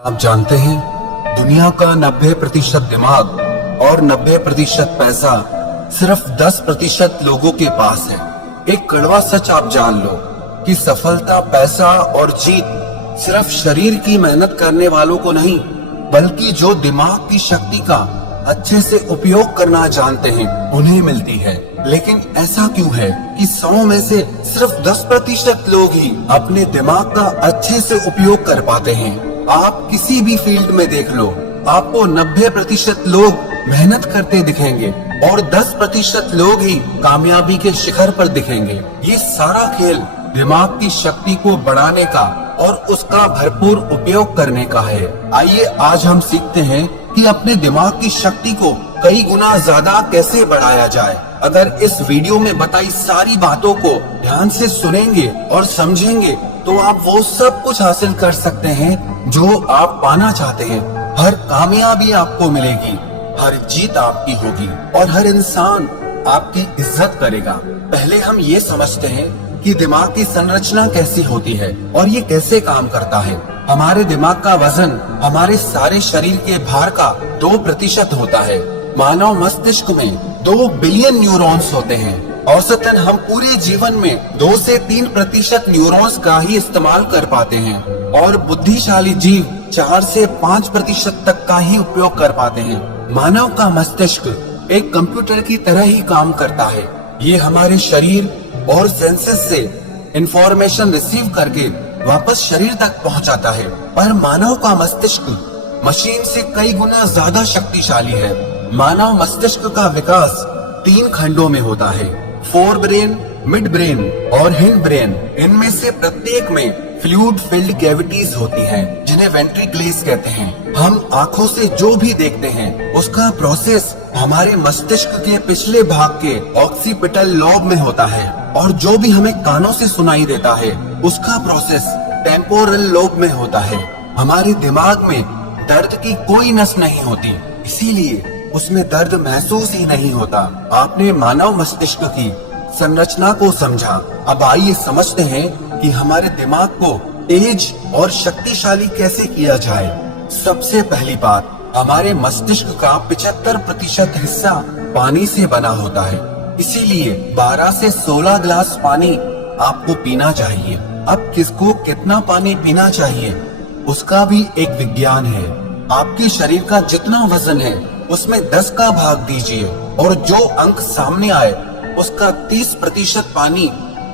आप जानते हैं दुनिया का 90% दिमाग और 90% पैसा सिर्फ 10% लोगों के पास है। एक कड़वा सच आप जान लो कि सफलता, पैसा और जीत सिर्फ शरीर की मेहनत करने वालों को नहीं, बल्कि जो दिमाग की शक्ति का अच्छे से उपयोग करना जानते हैं उन्हें मिलती है। लेकिन ऐसा क्यों है कि 100 में से सिर्फ 10% लोग ही अपने दिमाग का अच्छे से उपयोग कर पाते हैं। आप किसी भी फील्ड में देख लो, आपको 90% लोग मेहनत करते दिखेंगे और 10% लोग ही कामयाबी के शिखर पर दिखेंगे। ये सारा खेल दिमाग की शक्ति को बढ़ाने का और उसका भरपूर उपयोग करने का है। आइए आज हम सीखते हैं कि अपने दिमाग की शक्ति को कई गुना ज्यादा कैसे बढ़ाया जाए। अगर इस वीडियो में बताई सारी बातों को ध्यान से सुनेंगे और समझेंगे तो आप वो सब कुछ हासिल कर सकते हैं जो आप पाना चाहते हैं। हर कामयाबी आपको मिलेगी, हर जीत आपकी होगी और हर इंसान आपकी इज्जत करेगा। पहले हम ये समझते हैं कि दिमाग की संरचना कैसी होती है और ये कैसे काम करता है। हमारे दिमाग का वजन हमारे सारे शरीर के भार का 2% होता है। मानव मस्तिष्क में 2 बिलियन न्यूरॉन्स होते हैं। औसतन हम पूरे जीवन में 2 से 3% न्यूरॉन्स का ही इस्तेमाल कर पाते हैं और बुद्धिशाली जीव 4 से 5% तक का ही उपयोग कर पाते हैं। मानव का मस्तिष्क एक कंप्यूटर की तरह ही काम करता है। ये हमारे शरीर और सेंसेस से इंफॉर्मेशन रिसीव करके वापस शरीर तक पहुंचाता है। पर मानव का मस्तिष्क मशीन से कई गुना ज्यादा शक्तिशाली है। मानव मस्तिष्क का विकास 3 खंडों में होता है, फोर ब्रेन, मिड ब्रेन और हिंड ब्रेन। इनमें से प्रत्येक में फ्लूइड फिल्ड कैविटीज होती हैं, जिन्हें वेंट्रिकल्स कहते हैं। हम आँखों से जो भी देखते हैं उसका प्रोसेस हमारे मस्तिष्क के पिछले भाग के ऑक्सीपिटल लोब में होता है और जो भी हमें कानों से सुनाई देता है उसका प्रोसेस टेम्पोरल लोब में होता है। हमारे दिमाग में दर्द की कोई नस नहीं होती, इसीलिए उसमें दर्द महसूस ही नहीं होता। आपने मानव मस्तिष्क की संरचना को समझा। अब आइए समझते हैं कि हमारे दिमाग को तेज और शक्तिशाली कैसे किया जाए। सबसे पहली बात, हमारे मस्तिष्क का 75% हिस्सा पानी से बना होता है, इसीलिए 12 से 16 गिलास पानी आपको पीना चाहिए। अब किसको कितना पानी पीना चाहिए उसका भी एक विज्ञान है। आपके शरीर का जितना वजन है उसमें 10 का भाग दीजिए और जो अंक सामने आए उसका 30% पानी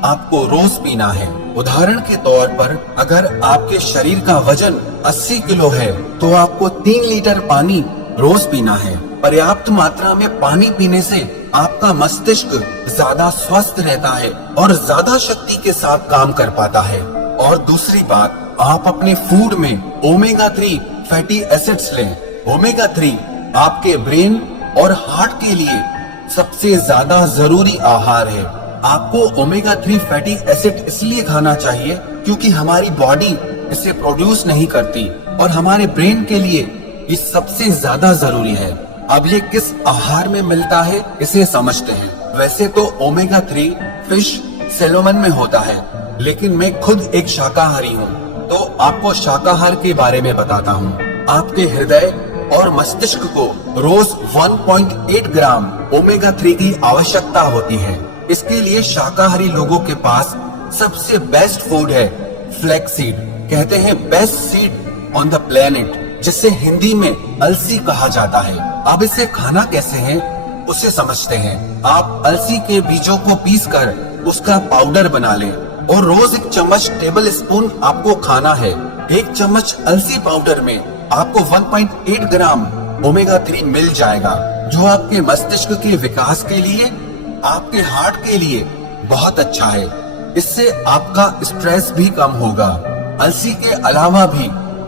आपको रोज पीना है। उदाहरण के तौर पर अगर आपके शरीर का वजन 80 किलो है तो आपको 3 लीटर पानी रोज पीना है। पर्याप्त मात्रा में पानी पीने से आपका मस्तिष्क ज्यादा स्वस्थ रहता है और ज्यादा शक्ति के साथ काम कर पाता है। और दूसरी बात, आप अपने फूड में ओमेगा 3 फैटी एसिड्स लें। ओमेगा 3 आपके ब्रेन और हार्ट के लिए सबसे ज्यादा जरूरी आहार है। आपको ओमेगा 3 फैटी एसिड इसलिए खाना चाहिए क्योंकि हमारी बॉडी इसे प्रोड्यूस नहीं करती और हमारे ब्रेन के लिए ये सबसे ज्यादा जरूरी है। अब ये किस आहार में मिलता है इसे समझते हैं। वैसे तो ओमेगा 3 फिश, सैल्मन में होता है, लेकिन मैं खुद एक शाकाहारी हूँ तो आपको शाकाहार के बारे में बताता हूँ। आपके हृदय और मस्तिष्क को रोज 1.8 ग्राम ओमेगा 3 की आवश्यकता होती है। इसके लिए शाकाहारी लोगों के पास सबसे बेस्ट फूड है फ्लैक्सीड। कहते हैं best seed on the planet, जिसे हिंदी में अलसी कहा जाता है। अब इसे खाना कैसे है उसे समझते हैं। आप अलसी के बीजों को पीसकर उसका पाउडर बना लें और रोज 1 चम्मच टेबल स्पून आपको खाना है। 1 चम्मच अलसी पाउडर में आपको 1.8 ग्राम ओमेगा 3 मिल जाएगा, जो आपके मस्तिष्क के विकास के लिए, आपके हार्ट के लिए बहुत अच्छा है। इससे आपका स्ट्रेस भी कम होगा। अलसी के अलावा भी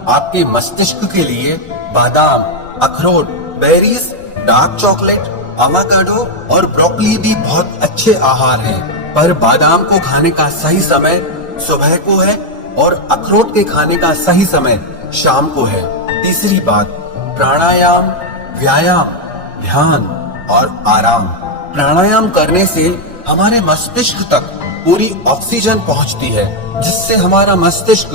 आपके मस्तिष्क के लिए बादाम, अखरोट, बेरीज, डार्क चॉकलेट, एवोकाडो और ब्रोकली भी बहुत अच्छे आहार हैं। पर बादाम को खाने का सही समय सुबह को है और अखरोट के खाने का सही समय शाम को है। तीसरी बात, प्राणायाम, व्यायाम, ध्यान और आराम। प्राणायाम करने से हमारे मस्तिष्क तक पूरी ऑक्सीजन पहुंचती है, जिससे हमारा मस्तिष्क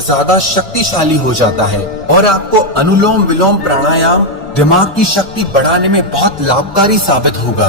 ज्यादा शक्तिशाली हो जाता है और आपको अनुलोम विलोम प्राणायाम दिमाग की शक्ति बढ़ाने में बहुत लाभकारी साबित होगा।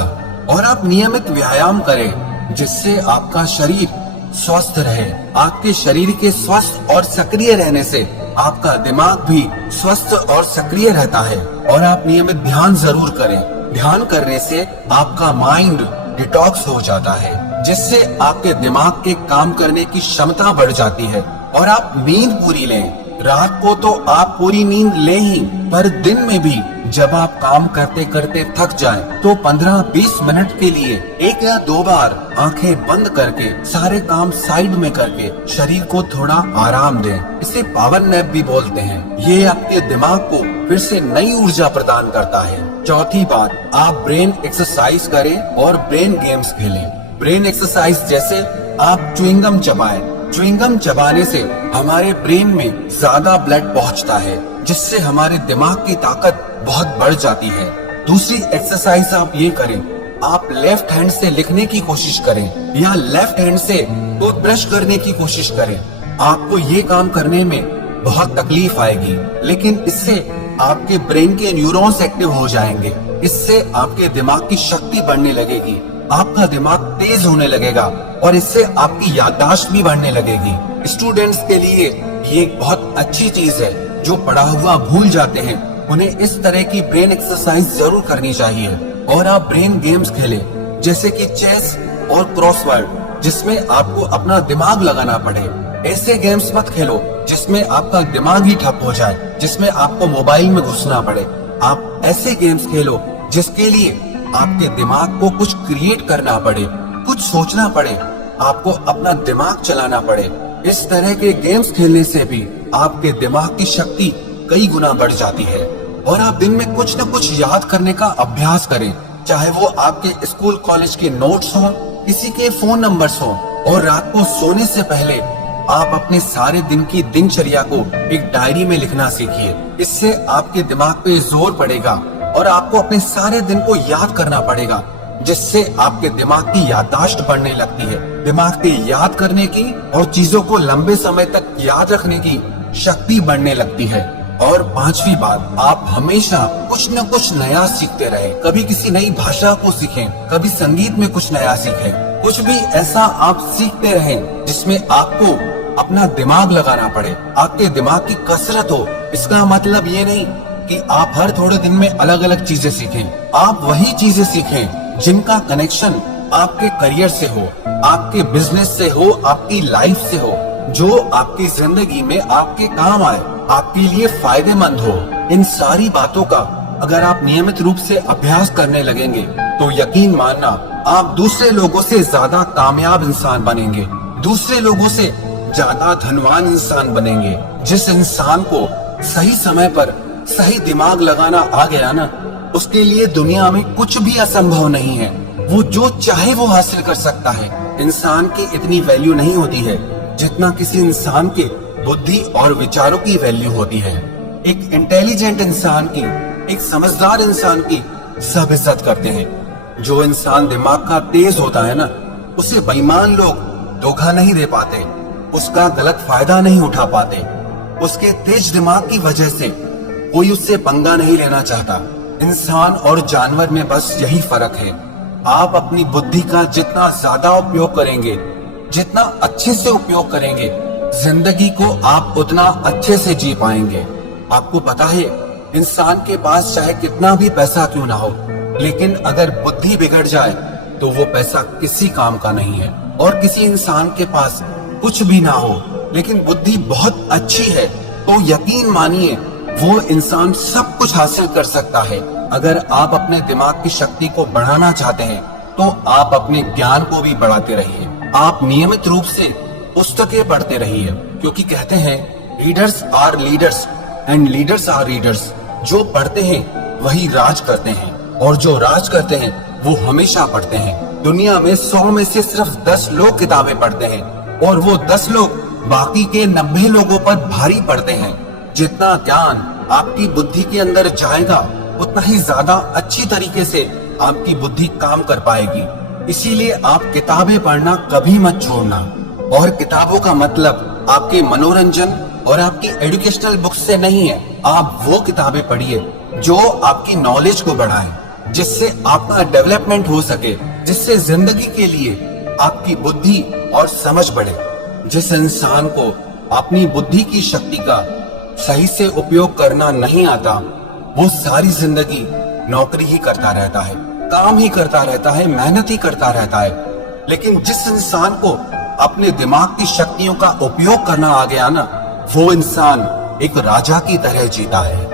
और आप नियमित व्यायाम करें जिससे आपका शरीर स्वस्थ रहे। आपके शरीर के स्वस्थ और सक्रिय रहने से आपका दिमाग भी स्वस्थ और सक्रिय रहता है। और आप नियमित ध्यान जरूर करें। ध्यान करने से आपका माइंड डिटॉक्स हो जाता है जिससे आपके दिमाग के काम करने की क्षमता बढ़ जाती है। और आप नींद पूरी लें। रात को तो आप पूरी नींद लें ही, पर दिन में भी जब आप काम करते करते थक जाएं, तो 15-20 मिनट के लिए 1 या 2 बार आंखें बंद करके सारे काम साइड में करके शरीर को थोड़ा आराम दें। इसे पावर नैप भी बोलते हैं। ये आपके दिमाग को फिर से नई ऊर्जा प्रदान करता है। चौथी बात, आप ब्रेन एक्सरसाइज करें और ब्रेन गेम्स खेलें। ब्रेन एक्सरसाइज जैसे आप च्युइंगम चबाएं। च्युइंगम चबाने से हमारे ब्रेन में ज्यादा ब्लड पहुंचता है जिससे हमारे दिमाग की ताकत बहुत बढ़ जाती है। दूसरी एक्सरसाइज आप ये करें, आप लेफ्ट हैंड से लिखने की कोशिश करें या लेफ्ट हैंड से टूथब्रश करने की कोशिश करें। आपको ये काम करने में बहुत तकलीफ आएगी, लेकिन इससे आपके ब्रेन के न्यूरॉन्स एक्टिव हो जाएंगे। इससे आपके दिमाग की शक्ति बढ़ने लगेगी, आपका दिमाग तेज होने लगेगा और इससे आपकी याददाश्त भी बढ़ने लगेगी। स्टूडेंट्स के लिए ये एक बहुत अच्छी चीज है। जो पढ़ा हुआ भूल जाते हैं उन्हें इस तरह की ब्रेन एक्सरसाइज जरूर करनी चाहिए। और आप ब्रेन गेम्स खेलें जैसे कि चेस और क्रॉसवर्ड जिसमें आपको अपना दिमाग लगाना पड़े। ऐसे गेम्स मत खेलो जिसमें आपका दिमाग ही ठप हो जाए, जिसमें आपको मोबाइल में घुसना पड़े। आप ऐसे गेम्स खेलो जिसके लिए आपके दिमाग को कुछ क्रिएट करना पड़े, कुछ सोचना पड़े, आपको अपना दिमाग चलाना पड़े। इस तरह के गेम्स खेलने से भी आपके दिमाग की शक्ति कई गुना बढ़ जाती है। और आप दिन में कुछ न कुछ याद करने का अभ्यास करें, चाहे वो आपके स्कूल कॉलेज के नोट्स हों, किसी के फोन नंबर्स हों। और रात को सोने से पहले आप अपने सारे दिन की दिनचर्या को एक डायरी में लिखना सीखिए। इससे आपके दिमाग पे जोर पड़ेगा और आपको अपने सारे दिन को याद करना पड़ेगा, जिससे आपके दिमाग की याददाश्त बढ़ने लगती है। दिमाग की याद करने की और चीजों को लंबे समय तक याद रखने की शक्ति बढ़ने लगती है। और पांचवी बात, आप हमेशा कुछ न कुछ नया सीखते रहे। कभी किसी नई भाषा को सीखें, कभी संगीत में कुछ नया सीखें, कुछ भी ऐसा आप सीखते रहें जिसमें आपको अपना दिमाग लगाना पड़े, आपके दिमाग की कसरत हो। इसका मतलब ये नहीं कि आप हर थोड़े दिन में अलग अलग चीजें सीखें। आप वही चीजें सीखें जिनका कनेक्शन आपके करियर से हो, आपके बिजनेस से हो, आपकी लाइफ से हो, जो आपकी जिंदगी में आपके काम आए, आपके लिए फायदेमंद हो। इन सारी बातों का अगर आप नियमित रूप से अभ्यास करने लगेंगे तो यकीन मानना आप दूसरे लोगों से ज्यादा कामयाब इंसान बनेंगे, दूसरे लोगों से ज्यादा धनवान इंसान बनेंगे। जिस इंसान को सही समय पर सही दिमाग लगाना आ गया ना, उसके लिए दुनिया में कुछ भी असंभव नहीं है। वो जो चाहे वो हासिल कर सकता है। इंसान की इतनी वैल्यू नहीं होती है जितना किसी इंसान के बुद्धि और विचारों की वैल्यू होती है। एक इंटेलिजेंट इंसान की, एक समझदार इंसान की सब इज्जत करते हैं। जो इंसान दिमाग का तेज होता है ना, उसे बेईमान लोग धोखा नहीं दे पाते, उसका गलत फायदा नहीं उठा पाते। उसके तेज दिमाग की वजह से कोई उससे पंगा नहीं लेना चाहता। इंसान और जानवर में बस यही फर्क है। आप अपनी बुद्धि का जितना ज्यादा उपयोग करेंगे, जितना अच्छे से उपयोग करेंगे, जिंदगी को आप उतना अच्छे से जी पाएंगे। आपको पता है, इंसान के पास चाहे कितना भी पैसा क्यों ना हो, लेकिन अगर बुद्धि बिगड़ जाए तो वो पैसा किसी काम का नहीं है। और किसी इंसान के पास कुछ भी ना हो लेकिन बुद्धि बहुत अच्छी है तो यकीन मानिए वो इंसान सब कुछ हासिल कर सकता है। अगर आप अपने दिमाग की शक्ति को बढ़ाना चाहते हैं तो आप अपने ज्ञान को भी बढ़ाते रहिए। आप नियमित रूप से पुस्तकें पढ़ते रहिए, क्योंकि कहते हैं readers are leaders and leaders are readers. जो पढ़ते हैं वही राज करते हैं और जो राज करते हैं वो हमेशा पढ़ते हैं। दुनिया में 100 में से सिर्फ 10 लोग किताबें पढ़ते हैं और वो 10 लोग बाकी के 90 लोगों पर भारी पड़ते हैं। जितना ज्ञान आपकी बुद्धि के अंदर जाएगा उतना ही ज्यादा अच्छी तरीके से आपकी बुद्धि काम कर पाएगी। इसीलिए आप किताबें पढ़ना कभी मत छोड़ना। और किताबों का मतलब आपके मनोरंजन और आपकी एजुकेशनल बुक से नहीं है। आप वो किताबें पढ़िए जो आपकी नॉलेज को बढ़ाए, जिससे आपका डेवलपमेंट हो सके, जिससे जिंदगी के लिए आपकी बुद्धि और समझ बढ़े। जिस इंसान को अपनी बुद्धि की शक्ति का सही से उपयोग करना नहीं आता, वो सारी जिंदगी नौकरी ही करता रहता है, काम ही करता रहता है, मेहनत ही करता रहता है। लेकिन जिस इंसान को अपने दिमाग की शक्तियों का उपयोग करना आ गया ना, वो इंसान एक राजा की तरह जीता है।